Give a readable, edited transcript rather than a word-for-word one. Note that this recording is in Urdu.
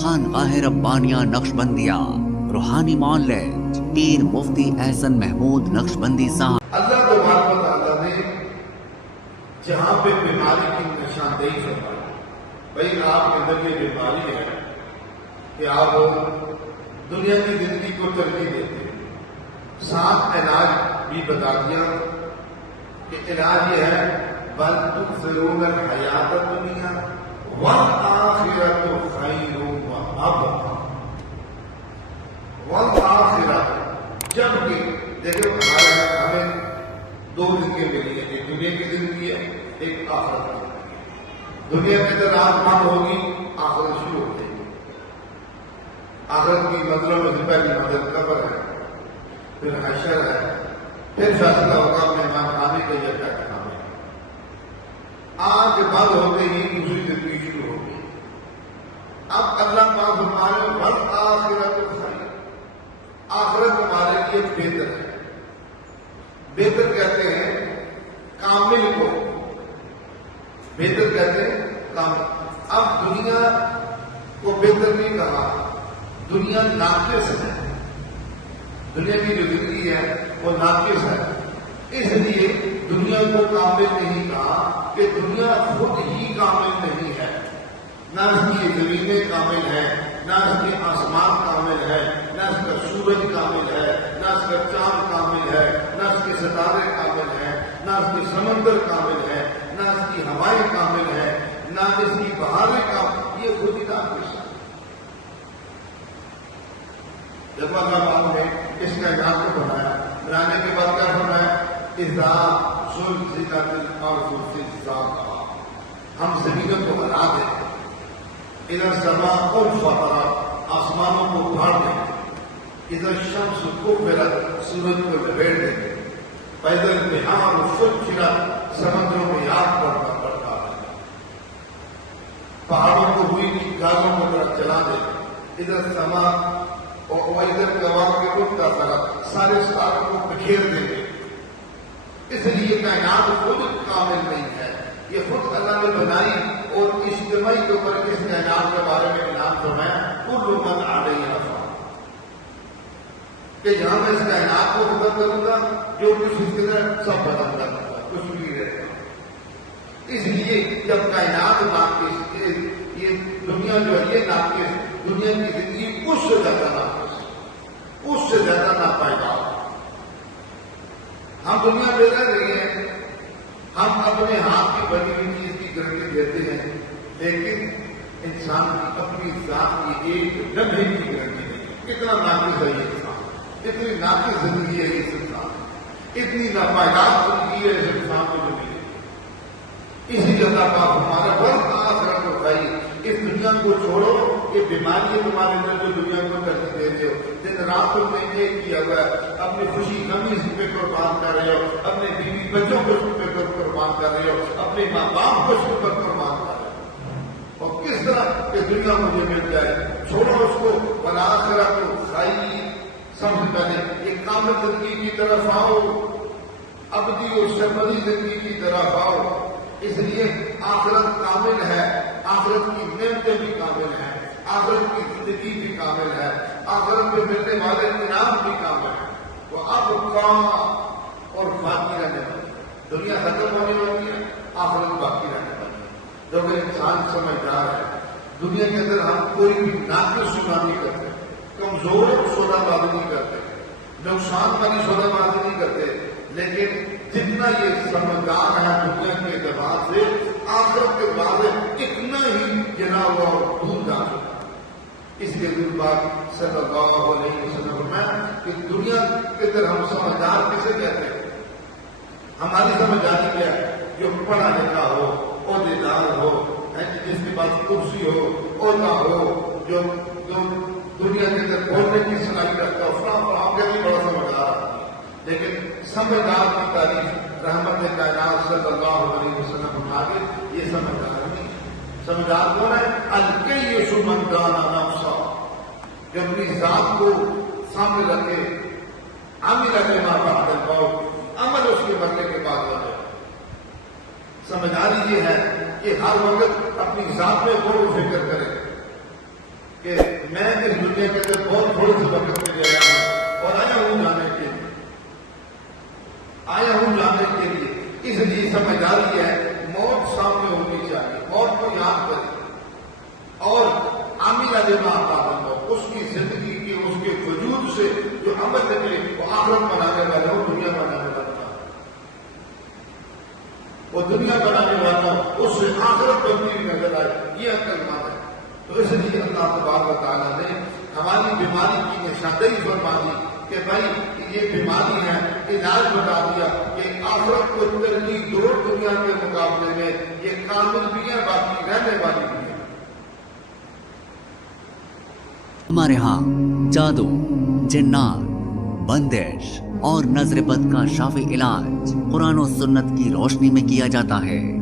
خانقاہ ربانیہ نقشبندیہ روحانی معالج پیر مفتی احسن محمود نقشبندی صاحب۔ اللہ تبارک و تعالیٰ نے جہاں پہ بیماری کی نشاندہی فرمائی، بھائی آپ کے اندر یہ بیماری ہے کہ آپ دنیا کی زندگی کو ترجیح دیتے ہیں، ساتھ علاج بھی بتا دیا کہ علاج یہ ہے بل تؤثرون الحیات الدنیا والآخرۃ خیر وابقیٰ۔ والآخرۃ، جبکہ دیکھو ہمیں دو زندگی ملی ہے، ایک دنیا کی زندگی ہے، ایک آخرت کی زندگی ہے۔ دنیا کے اندر رات بند ہوگی، آخرت شروع ہو جائے گی۔ آخرت کی مطلب میں پہلی مدد قبر ہے، پھر حشر ہے، پھر فیصلہ ہوگا مہمان خانے کا یا کیا کھانا ہے۔ آج بند ہوتے ہی دوسری زندگی شروع ہوگی۔ اب اللہ پاک فرما رہے ہیں والآخرۃ خیر، آخرت ہمارے لیے بہتر ہے۔ بہتر کہتے ہیں کامل کو، بہتر کہتے ہیں کامل۔ اب دنیا کو بہتر نہیں کہا، دنیا ناقص ہے، دنیا کی جو زندگی ہے وہ ناقص ہے، اس لیے دنیا کو کامل نہیں کہا کہ دنیا خود ہی کامل نہیں ہے، نہ اس کی زمینیں کامل ہیں، نہ اس کے آسمان کامل ہے، نہ اس کا سورج کامل ہے، نہ اس کا چاند کامل ہے، نہ اس کے ستارے کامل ہیں، نہ اس کے سمندر کامل ہے، نہ اس کی ہوائیں کامل ہیں، نہ اس کی بہاریں کامل، یہ خود ہی ناقص ہے۔ جب اللہ تعالیٰ نے اس کائنات کو بنانے کے بعد کیا فرمایا؟ اذا زلزلت الارض زلزالها، ہم زمینوں کو ہلا دیں، اذا السماء انفطرت، آسمانوں کو اکھاڑ دیں، اذا الشمس کورت، سورج کو لپیٹ دیں، فاذا البحار فجرت، سمندروں میں آگ پڑتا ہے، پہاڑوں کو ہوئی گازوں کو طرف چلا دیں، اذا السماء وَإِذَا الْكَوَاكِبُ انتَثَرَتْ، سارے ستاروں کو بکھیر دیں گے۔ اس لیے کائنات خود کامل نہیں ہے، یہ خود اللہ نے بنائی، اور اجتماعی کے اوپر اس کائنات کے بارے میں اعلان فرمایا کل من علیہا فان، کہ یہاں میں اس کائنات کو ختم کروں گا، جو کچھ اس کے اندر سب ختم کر دوں گا، کچھ بھی نہیں رہے گا۔ اس لیے جب کائنات ناقص، یہ دنیا جو ہے یہ ناقص، دنیا کی زندگی اس سے زیادہ ناقص، اس سے زیادہ ناپائیدار۔ ہم دنیا میں رہ رہے ہیں، ہم اپنے ہاتھ کی بنی ہوئی چیز کی گارنٹی دیتے ہیں، لیکن انسان کی اپنی ذات کی ایک لمحے کی گارنٹی نہیں۔ کتنا ناقص ہے یہ انسان، اتنی ناقص زندگی ہے اس انسان، اتنی ناپائیدار زندگی ہے اس انسان کو جو ملی۔ اسی لیے اللہ پاک ہمارا بہت آخرت کو بھائی، اس دنیا کو چھوڑو، یہ بیماری ہے تمہارے اندر جو دنیا کو ترجیح دیتے ہو، دن رات تم نے یہ کیا ہوا ہے، اپنی خوشی غمی اس پہ قربان کر رہے ہو، اپنے بیوی بچوں کو اس پہ قربان کر رہے ہو، اپنے ماں باپ کو اس پر قربان کر رہے ہو، اور کس طرح کہ دنیا مجھے مل جائے، چھوڑو اس کو، والآخرۃ خیر، سمجھ پہلے ایک کامل زندگی کی طرف آؤ، ابدی اور سرمدی زندگی کی طرف آؤ۔ اس لیے آخرت کامل ہے، آخرت کی نعمتیں بھی کامل ہیں، آخرت کی زندگی بھی کامل ہے، آخرت میں ملنے والے انعام بھی کامل ہے، وہ ابقیٰ اور باقی رہنے والی۔ دنیا ختم ہونے والی ہے، آخرت باقی رہنے والی ہے۔ جب انسان سمجھدار ہے، دنیا کے اندر ہم کوئی بھی ناقص شمار نہیں کرتے، کمزور سودا بازی نہیں کرتے، نقصان والی سودا بازی نہیں کرتے، لیکن جتنا یہ سمجھدار ہے دنیا کے اعتبار سے، آخرت کے بعد اتنا ہی گنا ہوا اور دور جا چکا۔ اس لیے دل پاک صلی اللہ علیہ وسلم میں کہ دنیا کے اندر ہم سمجھدار کیسے کہتے ہیں؟ ہماری سمجھداری کیا ہے؟ جو پڑھا لکھا ہو، عہدیدار ہو، جس کے پاس کرسی ہو، عہدہ ہو، جو دنیا کے اندر بولنے کی صلاحیت رکھتا ہو، آپ کے بھی بڑا سمجھدار ہے۔ لیکن سمجھدار کی تعریف رحمت کائنات صلی اللہ علیہ وسلم فرماتے یہ سمجھدار نہیں ہے۔ سمجھدار کون ہے؟ الکیس من دان نفسہ، جو اپنی ذات کو سامنے رکھے، عامل بما بعد الموت، عمل اس کے مرنے کے بعد ہو جائے۔ سمجھداری یہ ہے کہ ہر وقت اپنی ذات میں غور و فکر کرے، کہ میں اس دنیا کے اندر بہت تھوڑے سے وقت میں رہ رہا ہوں اور آیا ہوں جانے کے لیے، آیا ہوں جانے کے لیے، اس لیے سمجھداری ہے موت سامنے ہونی چاہیے، موت کو یاد کریں اور عامل لما آتا ہو، اس کی زندگی کے اس کے وجود سے جو عمل نکلے وہ آخرت بنانے والا ہو، دنیا بنانے والا ہو، وہ دنیا بنانے والا ہو، اس سے آخرت بنتی ہوئی نظر آئے، یہ کلمہ ہے۔ تو اس لیے اللہ تبارک و تعالیٰ نے ہماری بیماری کی نشاندہی فرما دی کہ بھائی یہ بیماری ہے، علاج بتا دیا کہ آخرت کو ترجیح دو دنیا کے مقابلے میں، یہ کامل بھی ہے باقی رہنے والی بھی ہے۔ ہمارے ہاں جادو، جنات، بندش اور نظر بد کا شافی علاج قرآن و سنت کی روشنی میں کیا جاتا ہے۔